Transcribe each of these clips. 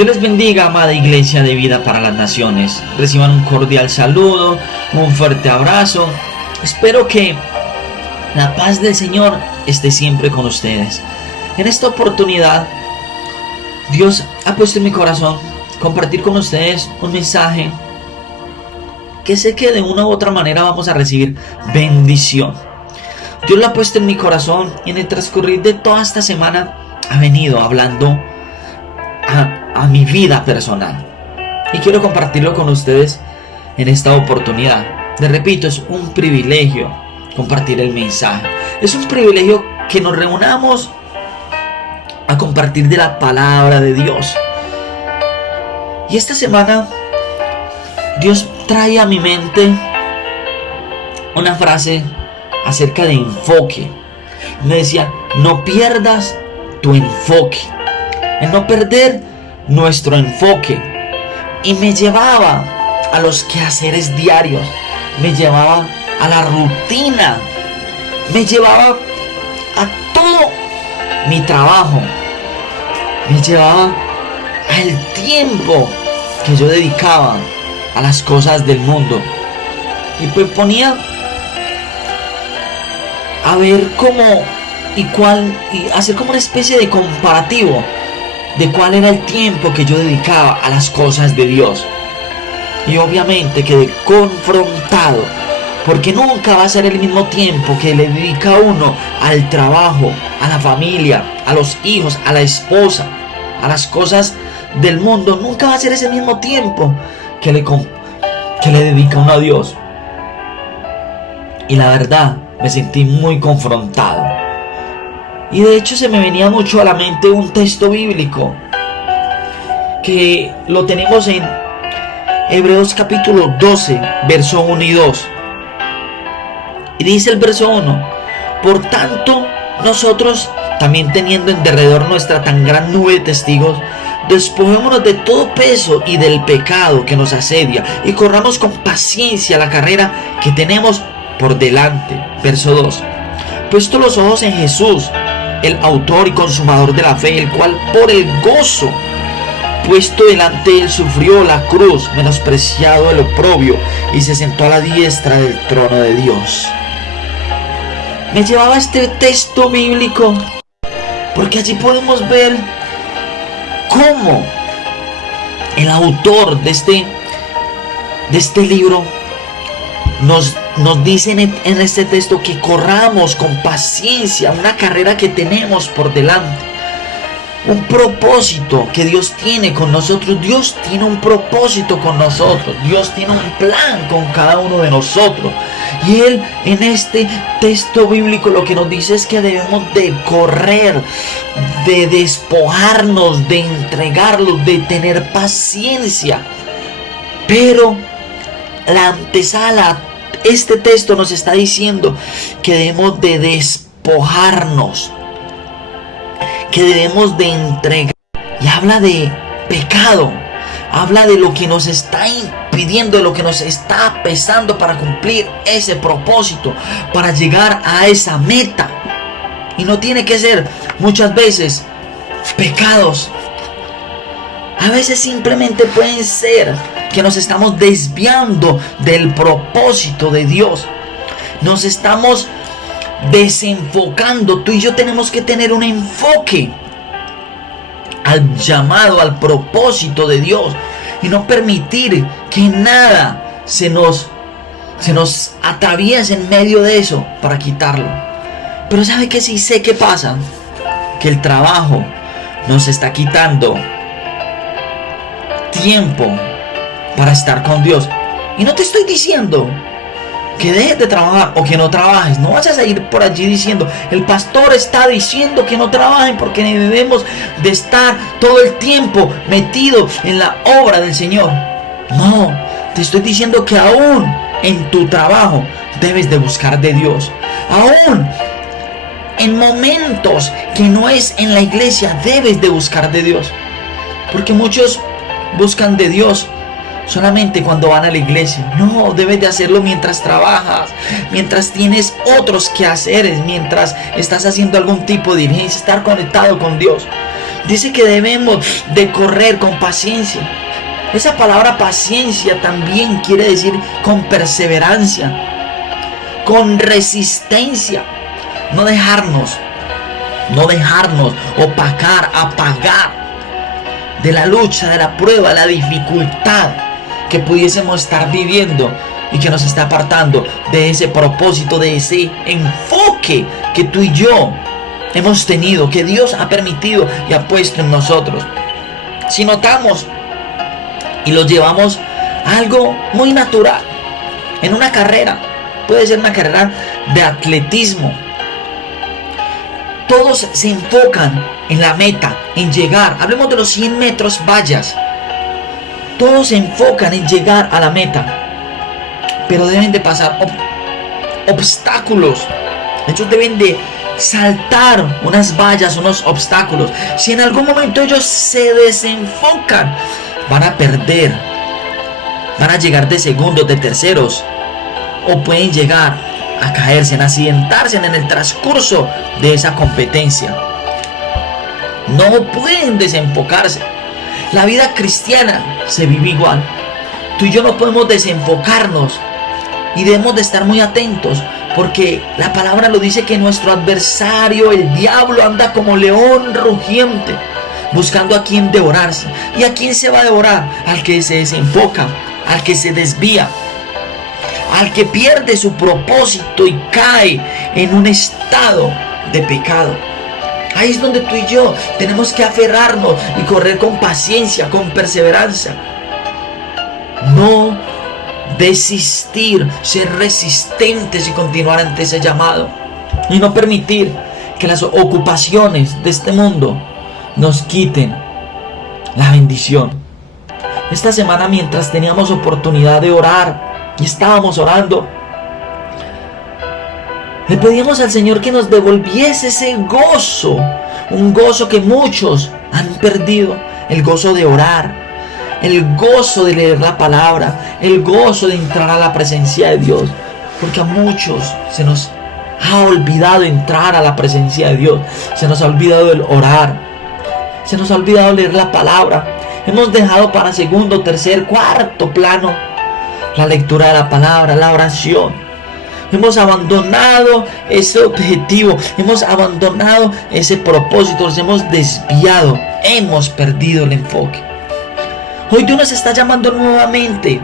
Dios les bendiga, amada Iglesia de Vida para las Naciones. Reciban un cordial saludo, un fuerte abrazo. Espero que la paz del Señor esté siempre con ustedes. En esta oportunidad, Dios ha puesto en mi corazón compartir con ustedes un mensaje que sé que de una u otra manera vamos a recibir bendición. Dios lo ha puesto en mi corazón y en el transcurrir de toda esta semana ha venido hablando a mi vida personal. Y quiero compartirlo con ustedes en esta oportunidad. Les repito, es un privilegio compartir el mensaje. Es un privilegio que nos reunamos a compartir de la palabra de Dios. Y esta semana Dios trae a mi mente una frase acerca de enfoque. Me decía, no pierdas tu enfoque. El no perder nuestro enfoque. Y me llevaba a los quehaceres diarios. Me llevaba a la rutina. Me llevaba a todo mi trabajo. Me llevaba al tiempo que yo dedicaba a las cosas del mundo. Y pues ponía a ver cómo y hacer como una especie de comparativo de cuál era el tiempo que yo dedicaba a las cosas de Dios. Y obviamente quedé confrontado, porque nunca va a ser el mismo tiempo que le dedica uno al trabajo, a la familia, a los hijos, a la esposa, a las cosas del mundo. Nunca va a ser ese mismo tiempo que le dedica uno a Dios. Y la verdad, me sentí muy confrontado. Y de hecho se me venía mucho a la mente un texto bíblico que lo tenemos en Hebreos capítulo 12, verso 1 y 2. Y dice el verso 1: por tanto, nosotros, también teniendo en derredor nuestra tan gran nube de testigos, despojémonos de todo peso y del pecado que nos asedia, y corramos con paciencia la carrera que tenemos por delante. Verso 2: puesto los ojos en Jesús, el autor y consumador de la fe, el cual por el gozo puesto delante de él sufrió la cruz, menospreciado el oprobio, y se sentó a la diestra del trono de Dios. Me llevaba este texto bíblico porque allí podemos ver cómo el autor de este libro nos dice en este texto que corramos con paciencia una carrera que tenemos por delante. Un propósito que Dios tiene con nosotros. Dios tiene un propósito con nosotros. Dios tiene un plan con cada uno de nosotros. Y Él en este texto bíblico lo que nos dice es que debemos de correr, de despojarnos, de entregarlos, de tener paciencia. Pero la antesala, este texto nos está diciendo que debemos de despojarnos, que debemos de entregar. Y habla de pecado, habla de lo que nos está impidiendo, de lo que nos está pesando para cumplir ese propósito, para llegar a esa meta. Y no tiene que ser muchas veces pecados. A veces simplemente pueden ser que nos estamos desviando del propósito de Dios. Nos estamos desenfocando. Tú y yo tenemos que tener un enfoque al llamado, al propósito de Dios, y no permitir que nada se nos atraviese en medio de eso para quitarlo. Pero ¿sabe qué? Sí sé qué pasa, que el trabajo nos está quitando tiempo para estar con Dios. Y no te estoy diciendo que dejes de trabajar o que no trabajes. No vayas a ir por allí diciendo, el pastor está diciendo que no trabajen porque debemos de estar todo el tiempo metidos en la obra del Señor. No, te estoy diciendo que aún en tu trabajo debes de buscar de Dios. Aún en momentos que no es en la iglesia debes de buscar de Dios. Porque muchos buscan de Dios solamente cuando van a la iglesia. No, debes de hacerlo mientras trabajas, mientras tienes otros quehaceres, mientras estás haciendo algún tipo de diligencia, estar conectado con Dios. Dice que debemos de correr con paciencia. Esa palabra paciencia también quiere decir con perseverancia, con resistencia. No dejarnos apagar de la lucha, de la prueba, la dificultad que pudiésemos estar viviendo y que nos está apartando de ese propósito, de ese enfoque que tú y yo hemos tenido, que Dios ha permitido y ha puesto en nosotros. Si notamos y lo llevamos a algo muy natural, en una carrera, puede ser una carrera de atletismo, todos se enfocan en la meta, en llegar. Hablemos de los 100 metros vallas. Todos se enfocan en llegar a la meta, pero deben de pasar obstáculos. Ellos deben de saltar unas vallas, unos obstáculos. Si en algún momento ellos se desenfocan, van a perder, van a llegar de segundos, de terceros, o pueden llegar a caerse, a accidentarse en el transcurso de esa competencia. No pueden desenfocarse. La vida cristiana se vive igual. Tú y yo no podemos desenfocarnos y debemos de estar muy atentos, porque la palabra lo dice, que nuestro adversario, el diablo, anda como león rugiente, buscando a quien devorarse. ¿Y a quién se va a devorar? Al que se desenfoca, al que se desvía, al que pierde su propósito y cae en un estado de pecado. Ahí es donde tú y yo tenemos que aferrarnos y correr con paciencia, con perseverancia. No desistir, ser resistentes y continuar ante ese llamado. Y no permitir que las ocupaciones de este mundo nos quiten la bendición. Esta semana, mientras teníamos oportunidad de orar y estábamos orando, le pedíamos al Señor que nos devolviese ese gozo, un gozo que muchos han perdido, el gozo de orar, el gozo de leer la palabra, el gozo de entrar a la presencia de Dios, porque a muchos se nos ha olvidado entrar a la presencia de Dios, se nos ha olvidado el orar, se nos ha olvidado leer la palabra. Hemos dejado para segundo, tercer, cuarto plano la lectura de la palabra, la oración. Hemos abandonado ese objetivo, hemos abandonado ese propósito, nos hemos desviado, hemos perdido el enfoque. Hoy Dios nos está llamando nuevamente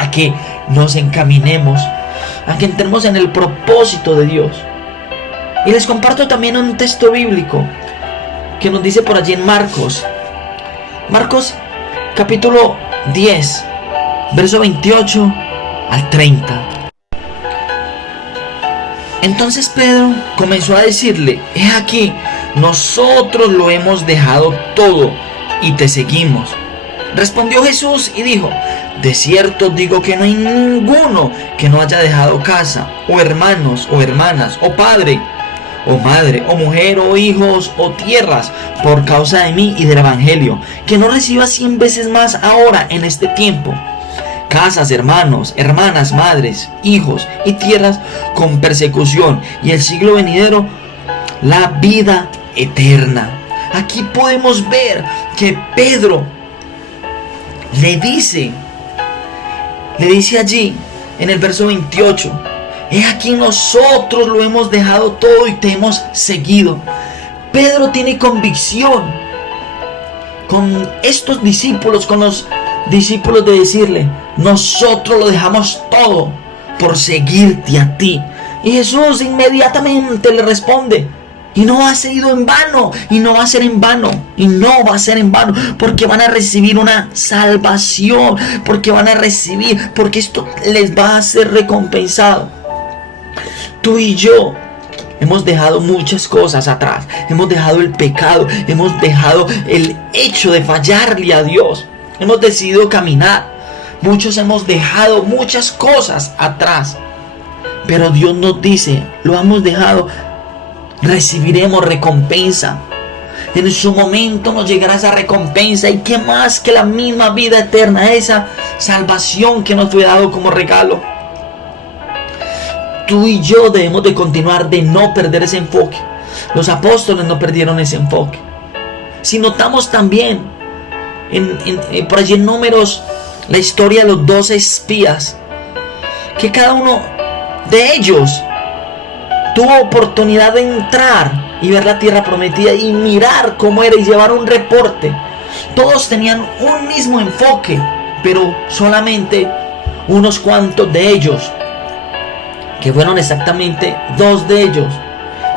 a que nos encaminemos, a que entremos en el propósito de Dios. Y les comparto también un texto bíblico que nos dice por allí en Marcos capítulo 10, verso 28 al 30. Entonces Pedro comenzó a decirle: he aquí, nosotros lo hemos dejado todo y te seguimos. Respondió Jesús y dijo: de cierto digo que no hay ninguno que no haya dejado casa, o hermanos, o hermanas, o padre, o madre, o mujer, o hijos, o tierras, por causa de mí y del evangelio, que no reciba 100 veces más ahora en este tiempo casas, hermanos, hermanas, madres, hijos y tierras con persecución, y el siglo venidero la vida eterna. Aquí podemos ver que Pedro le dice allí en el verso 28: he aquí, nosotros lo hemos dejado todo y te hemos seguido. Pedro tiene convicción con estos discípulos, con los discípulos, de decirle: nosotros lo dejamos todo por seguirte a ti. Y Jesús inmediatamente le responde: y no ha sido en vano, y no va a ser en vano, y no va a ser en vano, porque van a recibir una salvación, porque esto les va a ser recompensado. Tú y yo hemos dejado muchas cosas atrás, hemos dejado el pecado, hemos dejado el hecho de fallarle a Dios, hemos decidido caminar. Muchos hemos dejado muchas cosas atrás, pero Dios nos dice: lo hemos dejado, recibiremos recompensa. En su momento nos llegará esa recompensa. ¿Y qué más que la misma vida eterna, esa salvación que nos fue dado como regalo? Tú y yo debemos de continuar, de no perder ese enfoque. Los apóstoles no perdieron ese enfoque. Si notamos también por allí en Números la historia de los 12 espías, que cada uno de ellos tuvo oportunidad de entrar y ver la tierra prometida y mirar cómo era y llevar un reporte. Todos tenían un mismo enfoque, pero solamente unos cuantos de ellos, que fueron exactamente 2 de ellos,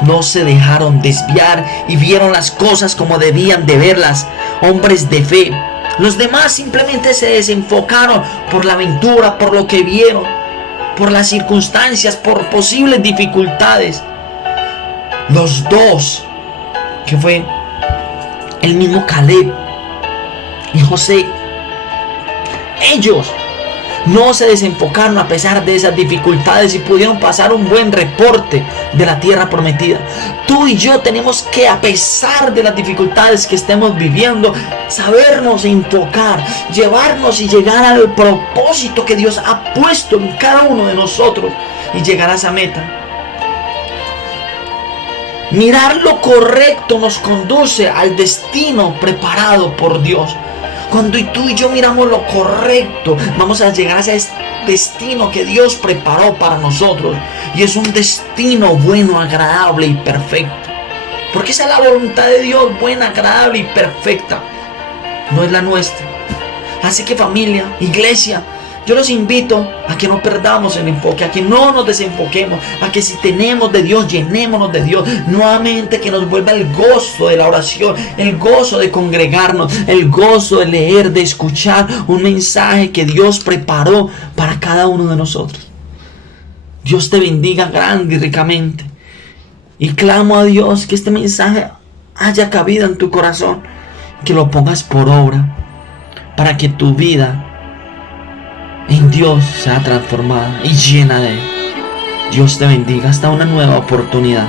no se dejaron desviar y vieron las cosas como debían de verlas, hombres de fe. Los demás simplemente se desenfocaron por la aventura, por lo que vieron, por las circunstancias, por posibles dificultades. Los 2, que fue el mismo Caleb y José, ellos no se desenfocaron a pesar de esas dificultades y pudieron pasar un buen reporte de la tierra prometida. Tú y yo tenemos que, a pesar de las dificultades que estemos viviendo, sabernos enfocar, llevarnos y llegar al propósito que Dios ha puesto en cada uno de nosotros y llegar a esa meta. Mirar lo correcto nos conduce al destino preparado por Dios. Cuando tú y yo miramos lo correcto, vamos a llegar a ese destino que Dios preparó para nosotros. Y es un destino bueno, agradable y perfecto. Porque esa es la voluntad de Dios, buena, agradable y perfecta. No es la nuestra. Así que familia, iglesia, yo los invito a que no perdamos el enfoque, a que no nos desenfoquemos, a que si tenemos de Dios, llenémonos de Dios. Nuevamente que nos vuelva el gozo de la oración, el gozo de congregarnos, el gozo de leer, de escuchar un mensaje que Dios preparó para cada uno de nosotros. Dios te bendiga grande y ricamente. Y clamo a Dios que este mensaje haya cabida en tu corazón, que lo pongas por obra, para que tu vida en Dios sea transformada y llena de Él. Dios te bendiga hasta una nueva oportunidad.